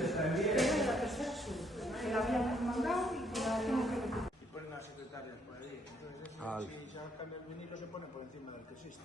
Pero la tercera sur, que la habíamos mandado y que la habíamos que recuperar. Y ponen las secretarias por ahí. Entonces, si se cambia el vinilo, se pone por encima del que existe.